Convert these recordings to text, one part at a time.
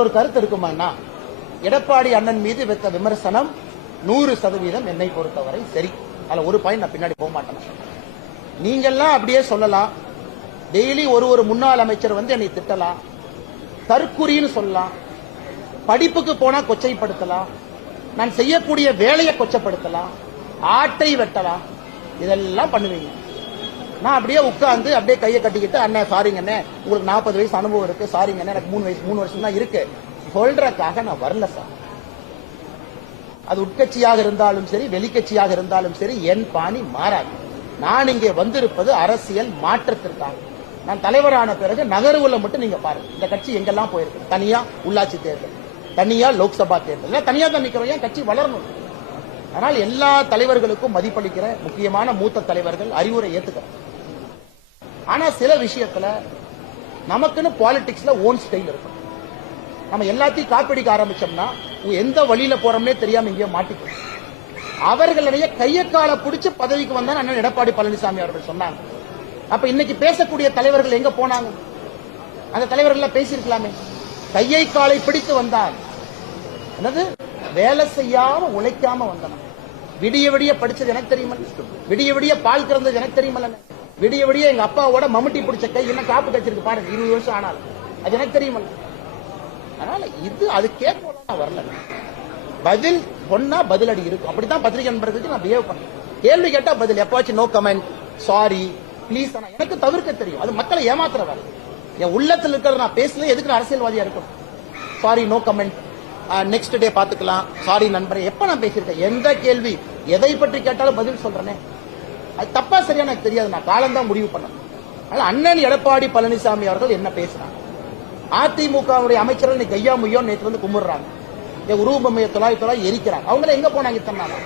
ஒரு கருத்து இருக்குமானா, எடப்பாடி அண்ணன் மீது வைத்த விமர்சனம் 100% என்னை பொறுத்தவரை சரி. அதுல ஒரு பாயிண்ட் நான் பின்னாடி போக மாட்டேன். நீங்கெல்லாம் அப்படியே சொல்லலாம். டெய்லி ஒரு முன்னாள் அமைச்சர் வந்து என்னை திட்டலாம், தற்குறின்னு சொல்லலாம், படிப்புக்கு போனா கொச்சைப்படுத்தலாம், நான் செய்யக்கூடிய வேலையை கொச்சப்படுத்தலாம், ஆட்டை வெட்டலாம், இதெல்லாம் பண்ணுவீங்க. நான் அப்படியே உட்கார்ந்து அப்படியே கையை கட்டிக்கிட்டு, அண்ணன் சாரிங்க அண்ணே, உங்களுக்கு 40 வயசு அனுபவம் இருக்கு, சாரிங்க அண்ணே, எனக்கு 3 வருஷம் தான் இருக்கு சொல்றதுக்காக நான் வரல சார். அது உட்கட்சியாக இருந்தாலும் சரி, வெளிக்கட்சியாக இருந்தாலும் சரி, என் பாணி மாறாது. நான் இங்கே வந்திருப்பது அரசியல் மாற்றத்திற்காக. நான் தலைவரான பிறகு நகர்வுல மட்டும் நீங்க பாருங்க, இந்த கட்சி எங்கெல்லாம் போயிருக்கு. தனியா உள்ளாட்சி தேர்தல், தனியா லோக்சபா தேர்தல், தனியா தான் நிக்கிறோம். ஏன் கட்சி வளரணும். அதனால் எல்லா தலைவர்களுக்கும் மதிப்பளிக்கிற முக்கியமான மூத்த தலைவர்கள் அறிவுரை ஏத்துக்கிறேன். ஆனா சில விஷயத்துல நமக்குன்னு பாலிடிக்ஸ்ல ஓன் ஸ்டைல் இருக்கும். நம்ம எல்லாத்தையும் காப்பிடிக்க ஆரம்பிச்சோம்னா எந்த வழியில போறோம்னே தெரியாம இங்கே மாட்டிக்கும். அவர்களுடைய கையக்கால பிடிச்சு பதவிக்கு வந்தா அண்ணன் எடப்பாடி பழனிசாமி அவர்கள் சொன்னாங்க. அப்ப இன்னைக்கு பேசக்கூடிய தலைவர்கள் எங்க போனாங்க? அந்த தலைவர்கள் பேசியிருக்கலாமே. கையை காலை பிடித்து வந்தார். என்னது வேலை செய்யாம உழைக்காம வந்தன. விடிய விடிய படிச்சது எனக்கு தெரியுமா? விடிய விடிய பால் கறந்தது எனக்கு தெரியுமா? விடிய விடிய எங்க அப்பாவோட மம்முட்டி பிடிச்ச கை என்ன காப்பு கச்சிருக்கு பாருங்க, 20 வருஷம் ஆனாலும் அது எனக்கு தெரியுமா? அதனால இது அது கேட்க வரல. பதில் சொன்னா பதிலடி இருக்கும். அப்படித்தான் பத்திரிகை நண்பர்களுக்கு நான் பிஹேவ் பண்ணேன். கேள்வி கேட்டா பதில், எப்பாச்சும் நோ கமெண்ட், சாரி, பிளீஸ். எனக்கு தவிர்க்க தெரியும். அது மக்களை ஏமாத்துற வேலை. என் உள்ளத்தில் இருக்கிறத நான் பேசல. எதுக்கு அரசியல்வாதியா இருக்கும்? Sorry, no comment, next day பாத்துக்கலாம், சாரி நண்பரே. எப்ப நான் பேசியிருக்கேன்? எந்த கேள்வி எதை பற்றி கேட்டாலும் பதில் சொல்றேனே. அது தப்பா சரியா எனக்கு தெரியாது. நான் காலம்தான் முடிவு பண்ணேன். அதனால அண்ணன் எடப்பாடி பழனிசாமி அவர்கள் என்ன பேசுறாங்க? அதிமுகவுடைய அமைச்சர்கள் இன்னைக்கு கையா முய்யோ நேற்று வந்து கும்பிடுறாங்க. உருவமையை தொலாய் எரிக்கிறாங்க. அவங்க எங்க போனாங்க? இத்தனை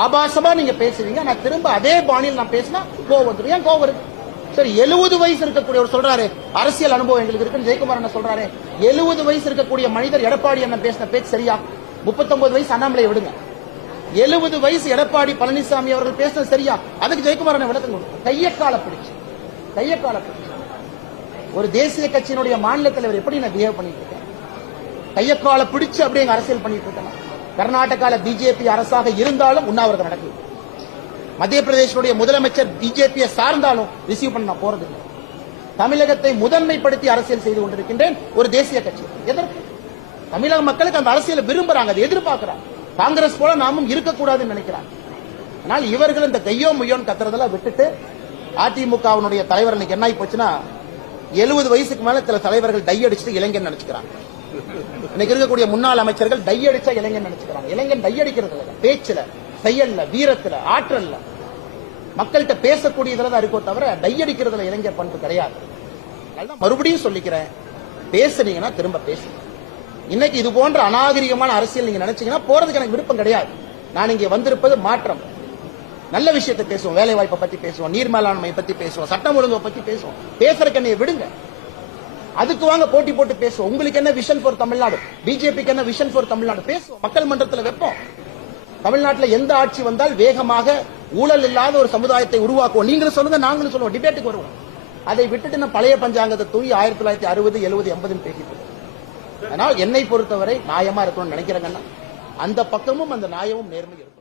ஆபாசமா நீங்க பேசுவீங்க. நான் திரும்ப அதே பாணியில் நான் பேசினா கோவம் வந்துடும். ஏன் கோவம் இருக்கு? சரி, 70 வயசு இருக்கக்கூடியவர் சொல்றாரு அரசியல் அனுபவம் எங்களுக்கு இருக்குன்னு ஜெயக்குமார் என்ன சொல்றாரு. 70 வயசு இருக்கக்கூடிய மனிதர் எடப்பாடி என்ன பேசின பேச்சு சரியா? 39 வயசு அண்ணாமலை விடுங்க. 70 வயசு எடப்பாடி பழனிசாமி அவர்கள் பேசினது சரியா? அதுக்கு ஜெயக்குமார் என்ன விளக்கம் கொடுக்கும்? கையக்கால பிடிச்சு ஒரு தேசிய கட்சியினுடைய மாநில தலைவர் எப்படி நான் பிஹேவ் பண்ணிட்டு இருக்கேன்? கையக்கால பிடிச்சு அப்படியே அரசியல் பண்ணிட்டு இருக்கேன். கர்நாடகால பிஜேபி அரசாக இருந்தாலும் உண்ணாவிரதம் நடக்குது. மத்திய பிரதேசனுடைய முதலமைச்சர் பிஜேபியை சார்ந்தாலும் ரிசீவ் பண்ண நான் போறது இல்லை. தமிழகத்தை முதன்மைப்படுத்தி அரசியல் செய்து கொண்டிருக்கின்றேன் ஒரு தேசிய கட்சி. எதற்கு? தமிழக மக்களுக்கு அந்த அரசியலை விரும்புறாங்க, அதை எதிர்பார்க்கிறாங்க. காங்கிரஸ் போல நாமும் இருக்கக்கூடாதுன்னு நினைக்கிறாங்க. ஆனால் இவர்கள் இந்த கையோ முய்யோன்னு கத்துறதெல்லாம் விட்டுட்டு, அதிமுகவினுடைய தலைவர் இன்னைக்கு என்ன போச்சுன்னா, 70 வயசுக்கு மேல சில தலைவர்கள் டை அடிச்சுட்டு இளைஞன் நினைச்சுக்கிறாங்க. இன்னைக்கு இருக்கக்கூடிய முன்னாள் அமைச்சர்கள் டை அடிச்சா இளைஞன் நினைச்சுக்கிறாங்க. இளைஞன் டை அடிக்கிறது இல்ல, பேச்சுல, செயல்ல, வீரத்துல, ஆற்றல்ல, மக்கள்கிட்ட பேசக்கூடியதுல தான் இருக்கோ தவிர டை அடிக்கிறதுல இளைஞர் பண்பு கிடையாது. மறுபடியும் சொல்லிக்கிறேன், பேசுனீங்கன்னா திரும்ப பேசுங்க. இன்னைக்கு இது போன்ற அநாகரிகமான அரசியல் நீங்க நினைச்சீங்கன்னா போறதுக்கு எனக்கு விருப்பம் கிடையாது. நான் இங்கே வந்திருப்பது மாற்றம். நல்ல விஷயத்தை பேசுவோம், வேலை வாய்ப்பை பத்தி பேசுவோம், நீர் மேலாண்மை பத்தி பேசுவோம், சட்டம் ஒழுங்கை பத்தி பேசுவோம். பேசுறதுக்கு என்னைய விடுங்க. அதுக்கு வாங்க போட்டி போட்டு பேசுவோம். உங்களுக்கு என்ன விஷன் ஃபார் தமிழ்நாடு, பிஜேபிக்கு என்ன விஷன் ஃபார் தமிழ்நாடு பேசுவோம். மக்கள் மன்றத்தில் வைப்போம். தமிழ்நாட்டில் எந்த ஆட்சி வந்தால் வேகமாக ஊழல் இல்லாத ஒரு சமுதாயத்தை உருவாக்குவோம். நீங்களும் சொல்லுங்க, நாங்களும் சொல்லுவோம், டிபேட்டுக்கு வருவோம். அதை விட்டுட்டு நான் பழைய பஞ்சாங்கத்தை தூங்கி 1960, 70, 80 பேசிட்டு. அதனால் என்னை பொறுத்தவரை நியாயமா இருக்கணும்னு நினைக்கிறேங்கன்னா அந்த பக்கமும் அந்த நியாயமும் நேர்மையும்